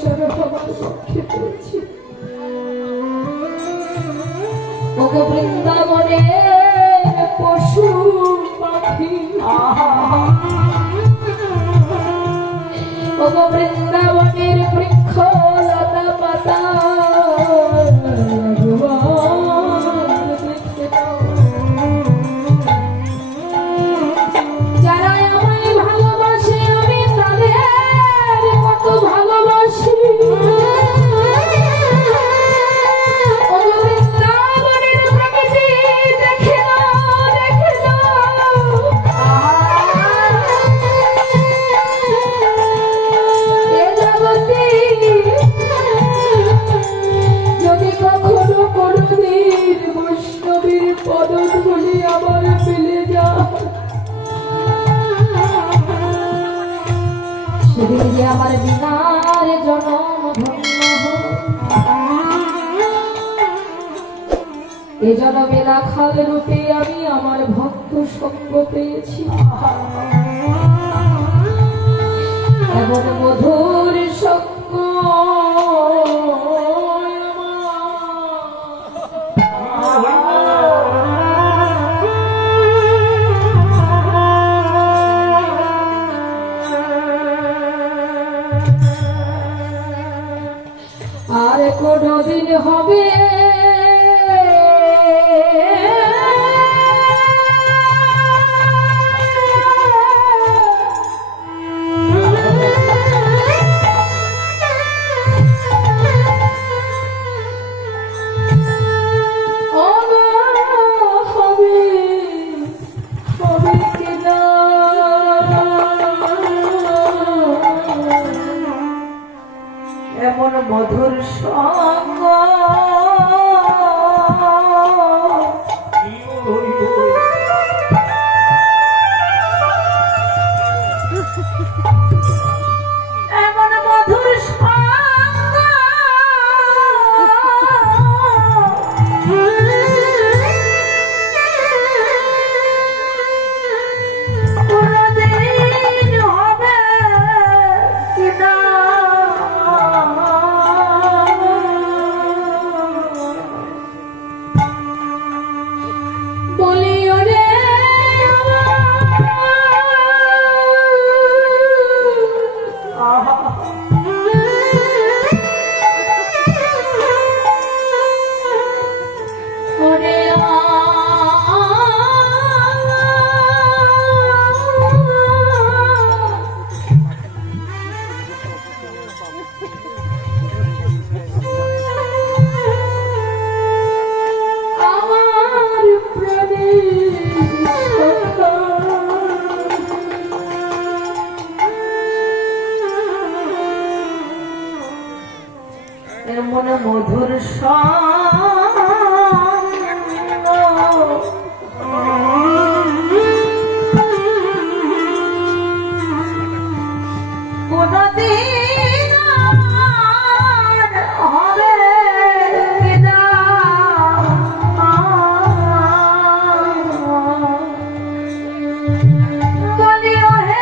চরণ আমার পক্ষে পেয়েছি। ওগো বৃন্দাবনে পশু পাখি, ওগো বৃন্দাবনের বৃক্ষ লতা পাতা, যারা আমায় ভালোবাসে আমি তাদের কত ভালোবাসি। ওগো বৃন্দাবনের প্রকৃতি দেখে নাও, দেখে নাও। এ জগতে যদি কখনো কোনদিন বৈষ্ণবীর পদধূলি আবার পেলে যায়, সেদিন যে আমার বিনার জনম ধন্য হয়। এ জনমে রাখাল রূপে আমি আমার ভক্ত সঙ্গ পেয়েছি। এমন মধুর সঙ্গ আর কোনদিন হবে এমন মধুর সঙ্গ এমন মধুর সঙ্গ কোনদিন হবে কিনা বলিও রে ওরে আমার প্রাণের এমন মধুর সঙ্গ কোনদিন হবে কিনা বলিও হে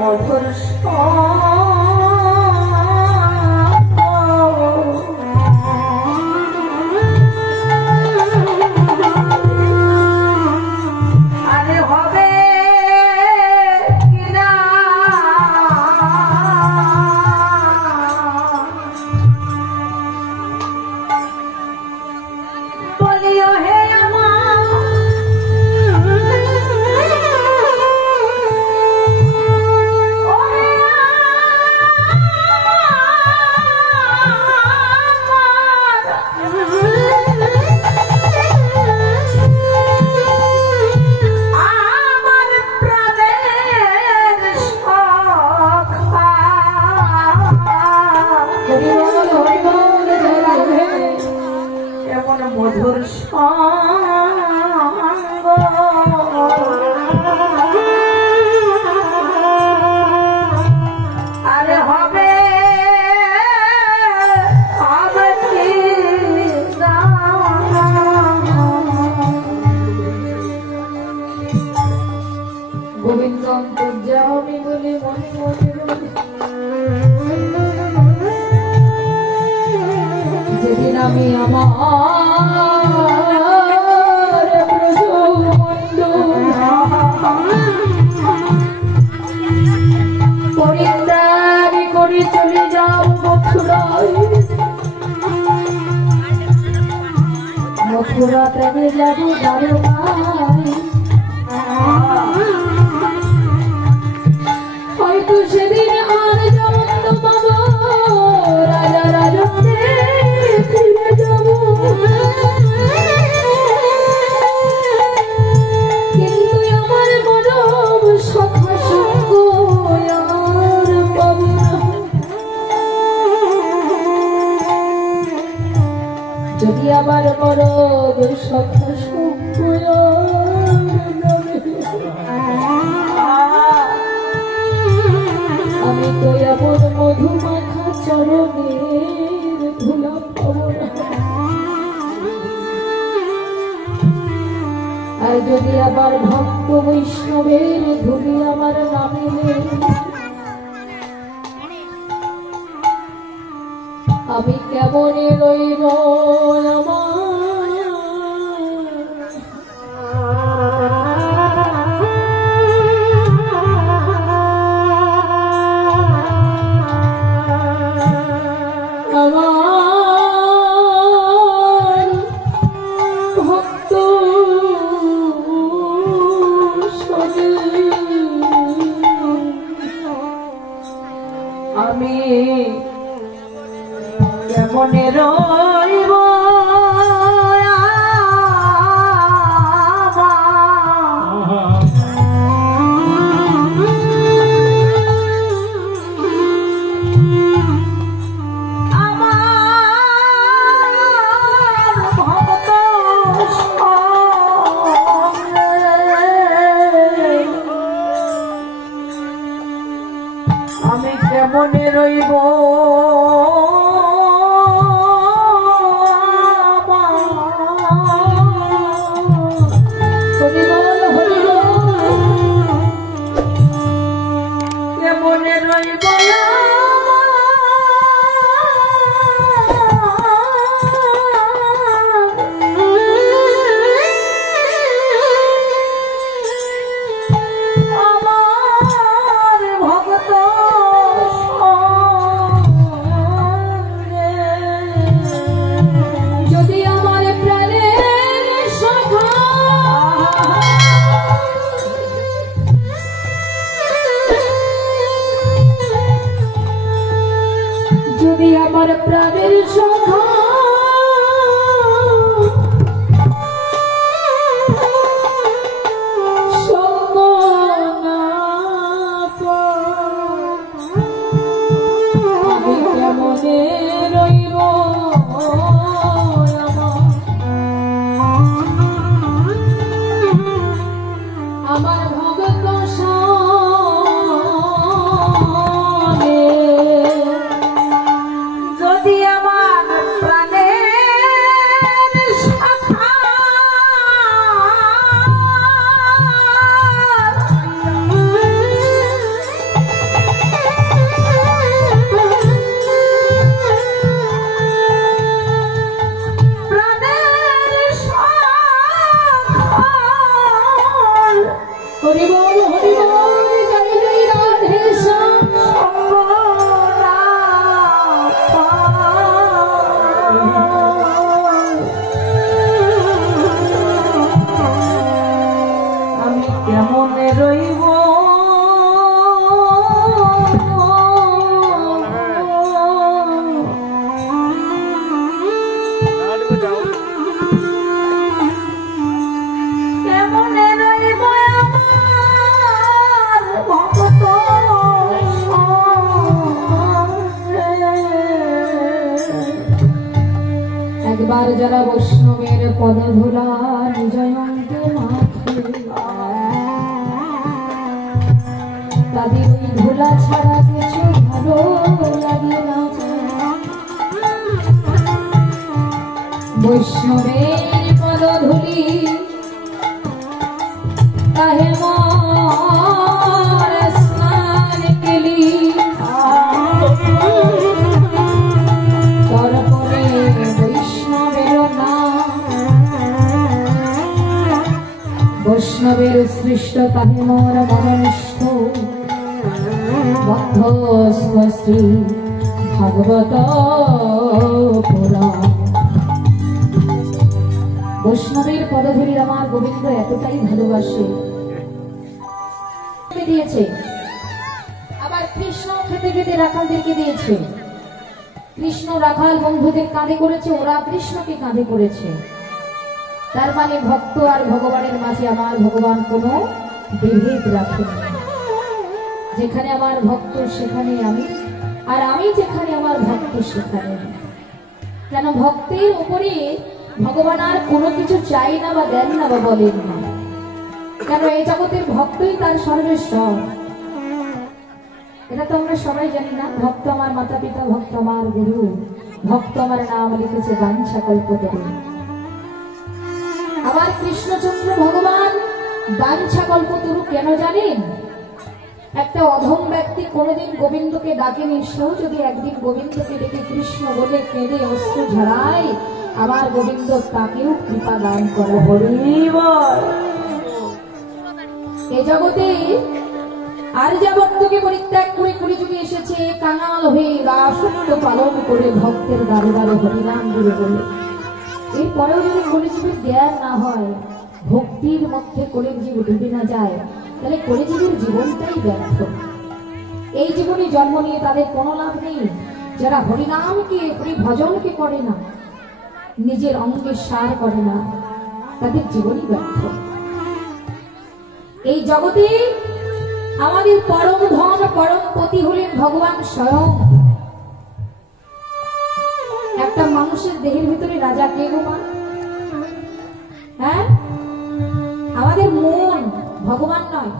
মধুর আরে হবে কিনা বলিও হে আমার যা আমি বলি মনে মনে বলি। যেদিন আমি আমার পরিত্যাগ করে চলে যাও মথুরায়, মথুরা ত্যাগে যাবো দ্বারকায়। হয়তো সেদিন আর যেমন পাবো রাজা রাজত্বে ফিরে যাব, কিন্তু আমার মরম সখা সঙ্গ আর পাবো না। যদি আবার মরম সখা সঙ্গ আমি তো এমন মধুমাখা চরণের ধুলা পাবো না। আর যদি আবার ভক্ত বৈষ্ণবের ধুলি আমার নামিলে, আমি কেমনে রইব আমার ভক্ত আমি কেমনে রইব আমি কেমনে রইব কেমনে রইব যদি আমার প্রাণের সখা সঙ্গ না আমি কেমনে রইব আমার ভগত যদি আমার প্রাণের সখা প্রাণের সখা হরি বল হরি বল জয় জয় রাধে শ্যাম কেমনে রইব কেমনে রইব আমার ভক্ত একবার যারা বৈষ্ণবের পদধূলা জয়ন্তে মাথে তাদের ওই ধুলা ছাড়া কিছু ভালো লাগে না। বৈষ্ণবের পদধূলি তাহে মন কৃষ্ণ তাহে মোর মননিষ্ঠ মধ্যস্থ শ্রী ভাগবত পুরাণ। বৈষ্ণবের পদধূলি আমার গোবিন্দ এতটাই ভালোবাসে দিয়েছে। আবার কৃষ্ণ খেতে খেতে রাখালদেরকে দিয়েছে। কৃষ্ণ রাখাল বন্ধুদের কাঁধে করেছে, ওরা কৃষ্ণকে কাঁধে করেছে। তার মানে ভক্ত আর ভগবানের মাঝে আমার ভগবান কোনো বিভেদ রাখেন। যেখানে আমার ভক্ত সেখানে আমি, আর আমি যেখানে আমার ভক্ত সেখানে। কেন ভক্তের উপরে ভগবান আর কোনো কিছু চাই না বা দেন না বা বলেন না। কেন এই জগতের ভক্তই তার সর্বেশ্বর। এটা তো আমরা সবাই জানি না। ভক্ত আমার মাতা পিতা, ভক্ত আমার গুরু, ভক্ত আমার নাম লিখেছে বাঞ্ছা কল্পতরু। আবার কৃষ্ণচন্দ্র ভগবান বাঞ্ছা কল্পতরু কেন জানেন? একটা অধম ব্যক্তি কোনোদিন গোবিন্দকে ডাকেনি, সেও যদি একদিন গোবিন্দকে ডেকে কৃষ্ণ বলে কেঁদে অশ্রু ঝরায়, আবার গোবিন্দ তাকেও কৃপা দান করে। এ জগতে আর্যাবর্তকে পরিত্যাগ করে কলিযুগে এসেছে কাঙাল হয়ে দাসত্ব পালন করে ভক্তের দ্বারে দ্বারে হরিনাম জুড়ে বলে। এরপরেও যদি কলিযুগের জ্ঞান না হয়, ভক্তির মধ্যে কলিযুগ ডুবে না যায়, তাহলে কলিযুগের জীবনটাই ব্যর্থ। এই জীবনে জন্ম নিয়ে তাদের কোনো লাভ নেই। যারা হরিনামকে হরি ভজনকে করে না, নিজের অঙ্গে সার করে না, তাদের জীবনই ব্যর্থ। এই জগতে আমাদের পরম ধন পরম পতি হলেন ভগবান স্বয়ং। একটা মানুষের দেহের ভিতরে রাজা কে গো মা? হ্যাঁ, আমাদের মন, ভগবান নয়।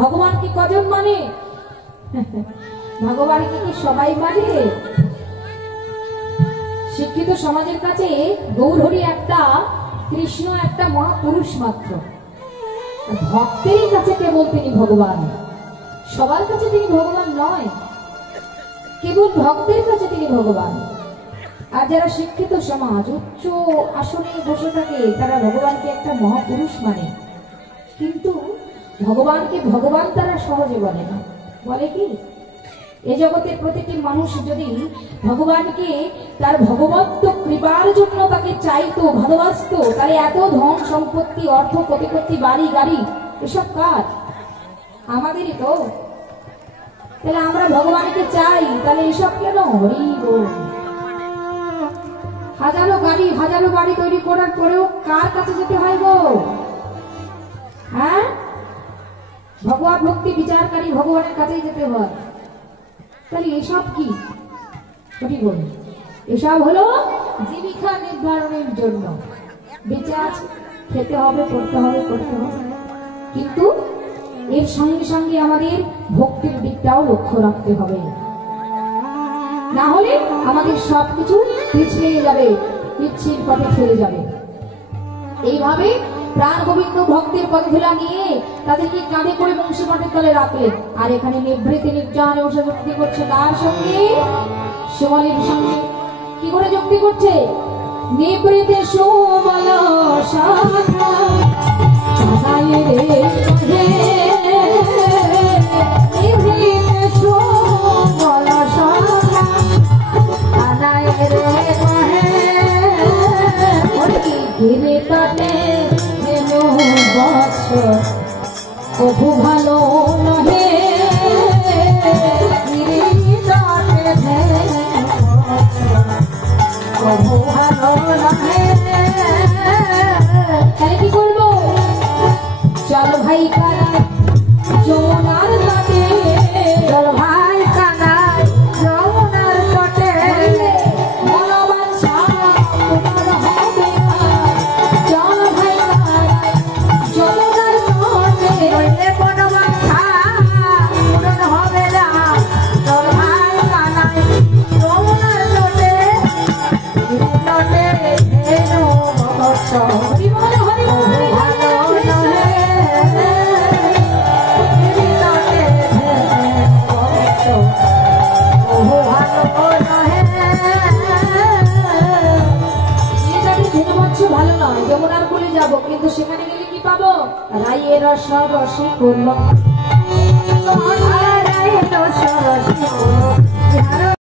ভগবান কি কজন মানে? ভগবান কি সবাই মানে? শিক্ষিত সমাজের কাছে গৌরহরি একটা, কৃষ্ণ একটা মহাপুরুষ মাত্র। ভক্তের কাছে কেবল তিনি ভগবান, সবার কাছে তিনি ভগবান নয়। কেবল ভক্তের কাছে তিনি ভগবান। আর যারা শিক্ষিত সমাজ উচ্চ আসনে বসে থাকে, তারা ভগবানকে একটা মহাপুরুষ মানে। কিন্তু ভগবানকে ভগবান তারা সহজে বলে না। বলে কি? এ জগতের প্রতিটি মানুষ যদি ভগবানকে তার ভগবত্ব কৃপার জন্য তাকে চাইতো, ভালোবাসতো, তাহলে এত ধন সম্পত্তি, অর্থ প্রতিপত্তি, বাড়ি গাড়ি এসব কার? আমাদেরই তো। তাহলে আমরা ভগবানকে চাই, তাহলে এসব কেন? হরি বল। হাজারো গাড়ি হাজারো বাড়ি তৈরি করার পরেও কার কাছে যেতে হয় গো? হ্যাঁ, ভগবান ভক্তি বিচারকারী ভগবানের কাছেই যেতে হয়। তাহলে এসব কি? হরি বল। এসব হলো জীবিকা নির্ধারণের জন্য। বেঁচে আছে, খেতে হবে, পড়তে হবে, করতে হবে। কিন্তু এর সঙ্গে সঙ্গে আমাদের ভক্তির দিকটাও লক্ষ্য রাখতে হবে। না হলে আমাদের সবকিছু পিছিয়ে যাবে, পিছিয়ে পথে ছেড়ে যাবে। এইভাবে প্রাণ গোবিন্দ ভক্তের পথে ধুলা নিয়ে তাদেরকে কাঁধে করে বংশী মাঠের তলে রাখলেন। আর এখানে নিভৃতে নির্জনে বসে যুক্তি করছে তার সঙ্গে, সুমলের সঙ্গে। কি করে যুক্তি করছে? নিভৃতে সুমল শাখা কভু ভালো নহে, কভু ভালো নহে। তাহলে কি করবো? চল ভাই কানাই যমুনার তটে, চল ভাই কানাই যমুনার তটে, মনোবাঞ্ছা পূরণ হবে না। চল ভাই কানাই যমুনার তটে, নইলে মনোবাঞ্ছা পূরণ হবে না। চল ভাই কানাই যমুনার তটে, তটে ধেনু মহোৎস। হরি বল, হরি বল, ভালো নহে। ভালো নয়, যমুনার কুলে যাব, কিন্তু সেখানে গেলে কি পাবো? রায়ের রস রসে করল, রায়ের রস রসে